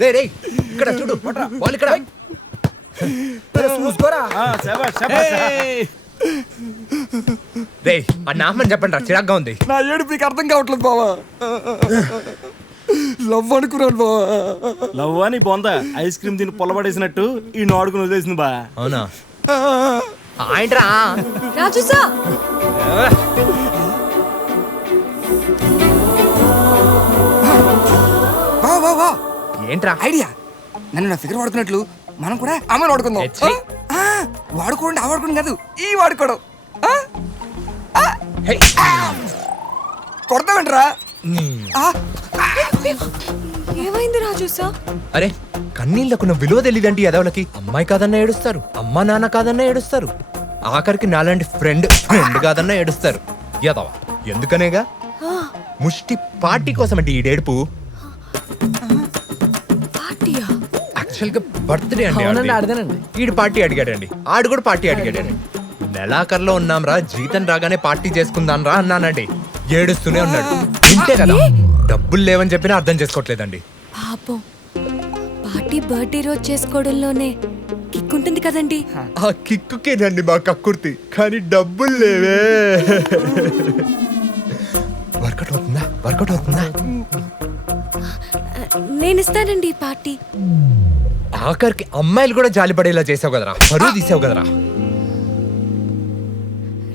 రే రే ఇక్కడ చూడు బాల్ ఇక్కడ చూసుకోరా. రే ఆ నామని చెప్పండి రా, చిరాగ్గా ఉంది. నా ఏడుపు నీకు అర్థం కావట్లేదు బావా. లవ్ అనుకున్నాను బావా. లవ్ అని బొంద ఐస్ క్రీమ్ దీన్ని పొలబడేసినట్టు ఈ నాడుకుని వదిలేసింది బా. అవునా ఏంట్రా రాజు సార్ ఏంట్రా ఐడియా, నన్ను నా ఫిగర్ వాడుకున్నట్లు మనం కూడా అమ్మని వాడుకుందాం. ఛీ. వాడుకోండి, ఆ వాడుకోండి కాదు, ఈ వాడుకోవడం. హే. కొడతామంటరా? ఏమైంది రాజు సార్? అరే కన్నీళ్ళకున్న విలువ తెలియదంటే ఎదవలకి. అమ్మాయి కాదన్నా ఏడుస్తారు, అమ్మా నాన్న కాదన్నా ఏడుస్తారు, ఆఖరికి నాలాంటి ఫ్రెండ్ కాదన్నా ఏడుస్తారు. ఎదవ ఎందుకనేగా ముష్టి పార్టీ కోసం అంటే ఈడేడుపు. పార్టీయా? యాక్చువల్ గా బర్త్డే అండి ఆడిది. ఈడు పార్టీ అడిగాడండి, ఆడు కూడా పార్టీ అడిగాడండి. నెలాఖరులో ఉన్నాం రా, జీతం రాగానే పార్టీ చేసుకుందాం రా అన్నానండి. ఏడుస్తూనే ఉన్నాడు. ఇంతే కదా, డబ్బులు లేవని చెప్పినా అర్థం చేసుకోవట్లేదండి. పాపం, పార్టీ బర్త్డే రోజు చేసుకోవడంలోనే కిక్కుంటుంది కదండి. ఆ కిక్కుకేనండి మా కక్కుర్తి, కానీ డబ్బులు లేవే. వర్కౌట్ అవుతుందా? వర్కౌట్ అవుతుందా? నేను ఇస్తానండి ఈ పార్టీ. ఆఖరికి అమ్మాయిలు కూడా జాలిపడేలా చేసావు కదరా, పరువు తీసావు కదరా.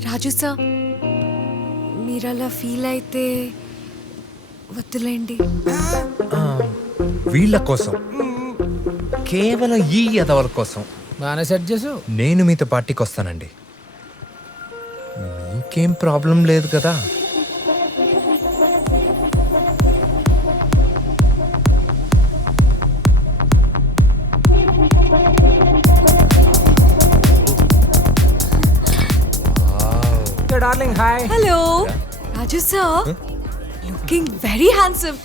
రాజు సార్, మీరు అలా ఫీల్ అయితే వద్దులేండి. వీళ్ళ కోసం, కేవలం ఈ ఎదవల కోసం బాగానే సెట్ చేసు. నేను మీతో పార్టీకి వస్తానండి. మీకేం ప్రాబ్లం లేదు కదా? Darling hi. Hello Raju sir, looking very handsome.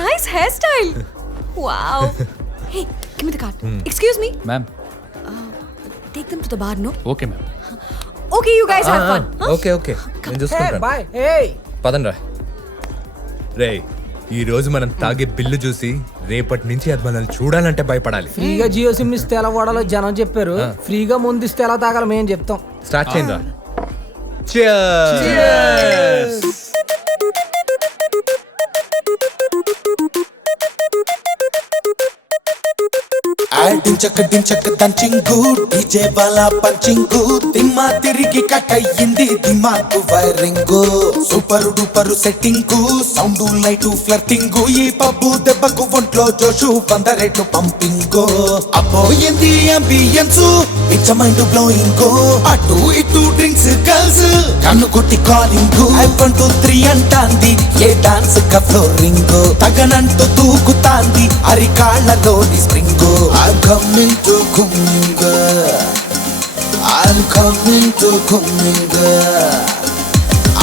Nice hair style. Wow. Hey, give me the card. Excuse me ma'am. Take them to the bar. No? Okay ma'am. Okay, you guys have fun. Okay okay నేను చూసుకుంటాను. Bye. హే పదండ్రా. రే ఈ రోజు మనం తాగే bill చూసి రేపటి నుంచి అది మనల్ని చూడాలంటే భయపడాలి. ఫ్రీగా జియో సిమ్ ఇస్తే ఎలా వాడాలో జనం చెప్పారు. ఫ్రీగా ముందు ఇస్తే ఎలా తాగాలో మేము చెప్తాం. స్టార్ట్ చేయండి. Cheers! డించక దంచింగు డీజే వాళ్ళ పంచింగు దిమ్మా తిరిగి కట్ అయ్యింది దిమాకు wiring super duper setting sound light flirting ఈ పబ్బు దెబ్బకు ఒంట్లో జోషు 100 రేట్లు పంపింగు అబ్బోయింది అంబియన్స్ పిచ్చ మైండ్ బ్లోయింగ్ అటు ఇటు డ్రింక్స్ గర్ల్స్ కన్ను కొట్టి కాలింగ్ 1 2 3 అంటాంది ఏ డాన్స్ క ఫ్లోరింగ్ తగనంటూ తూగుతాంది అరికాళ్ళలోని spring. I'm coming to Kuminga. I'm coming to Kuminga.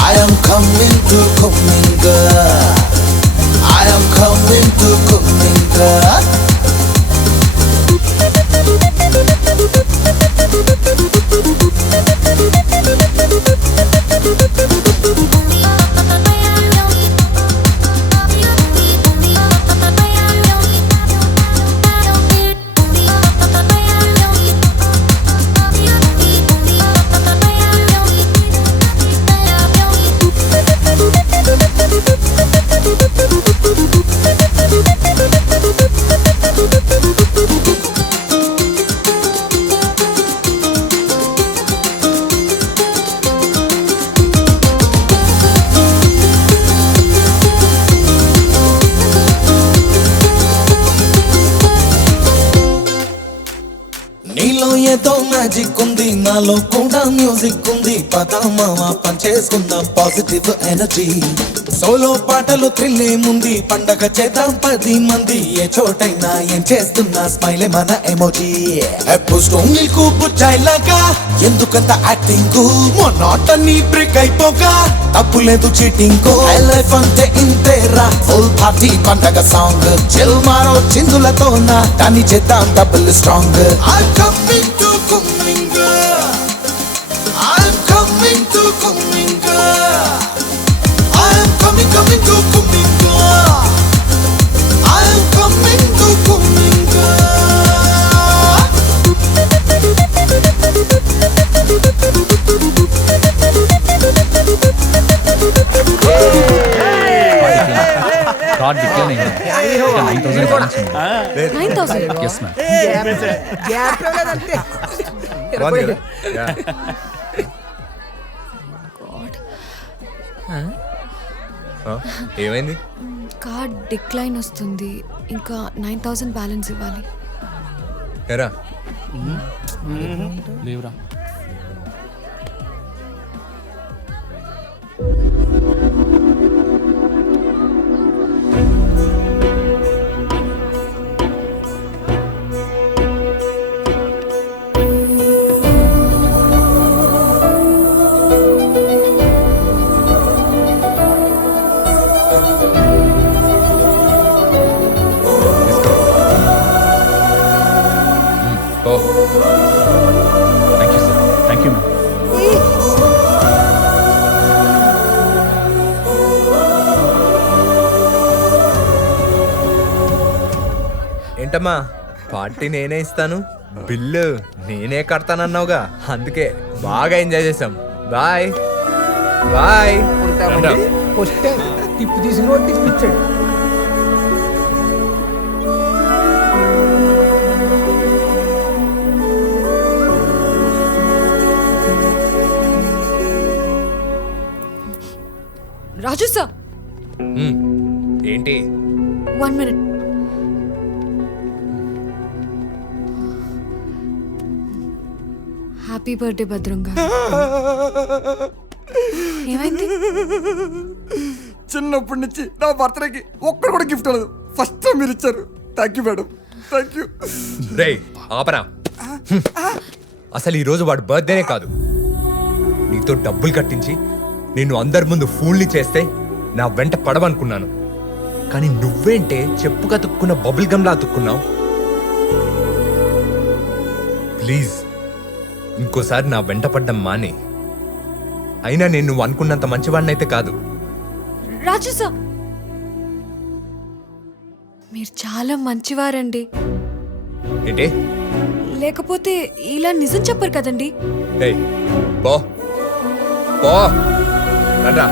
I am coming to Kuminga. I am coming to Kuminga. నీలో ఏదో మ్యాజిక్ ఉంది, నాలో కూడా మ్యూజిక్ ఉంది. పద మావా పనిచేసుకుందాం పాజిటివ్ ఎనర్జీ. సోలో పాటలు థ్రిల్ ఏముంది, పండగ చేద్దాం 10 మంది. ఏ చోటైనా ఏం చేస్తున్నా స్మైలే మన ఎమోజీ. ఎప్పుడు బుచ్చాయిలాగా ఎందుకంత యాక్టింగ్, మొన్నోటని బ్రేక్ అయిపోగా తప్పు లేదు చీటింగ్. లైఫ్ అంతే ఇంతేరా ఫుల్ పార్టీ పండగ సాంగ్. చిల్ మారో చిందులతోన దాన్ని చేద్దాం double strong. I'm coming to Kuminga. I'm coming to Kuminga. I'm coming to Kuminga. I'm coming to card decline అయింది 9,000 balance ఉంది. 9,000. Yes, ma'am. గ్యాప్ లేదంటే బాగుంది కదా? Yeah. God. ఆ, ఏమైంది? కార్డ్ డిక్లైన్ వస్తుంది. ఇంకా 9,000 బ్యాలెన్స్ ఇవ్వాలి. ఎరా లేవురా. ఓ thank you sir. Thank you ma'am. ఏంటమ్మా పార్టీ నేనే ఇస్తాను, బిల్లు నేనే కడతానన్నావుగా, అందుకే బాగా ఎంజాయ్ చేసాం. Bye bye. ఉంటామండి. వస్తే టిప్పు తీసుకుని టిప్పు ఇచ్చాడు. రాజు సార్, ఏంటి? 1 minute. హ్యాపీ బర్త్డే భద్రంగా. ఏమైంది? చిన్నప్పటి నుంచి నా బర్త్డేకి ఒక్కడు కూడా గిఫ్ట్ లేదు. ఫస్ట్ టైం మీరు ఇచ్చారు. Thank you madam, thank you. రేయ్ ఆపరా. అసలు ఈరోజు వాడు బర్త్డేనే కాదు, నీతో డబ్బులు కట్టించి నిన్ను అందరి ముందు ఫూల్ని చేస్తే నా వెంట పడవనుకున్నాను. కానీ నువ్వేంటే చెప్పుగా తుక్కున్న బబుల్ గమ్లా అతుక్కున్నావు. ప్లీజ్ ఇంకోసారి నా వెంట పడ్డం మానే. అయినా నేను నువ్వు అనుకున్నంత మంచివాడినైతే కాదు. రాజు సార్, మీరు చాలా మంచివారండి. ఏంటి? లేకపోతే ఇలా నిజం చెప్పరు కదండి. ఏయ్ పో పో రండ్రా.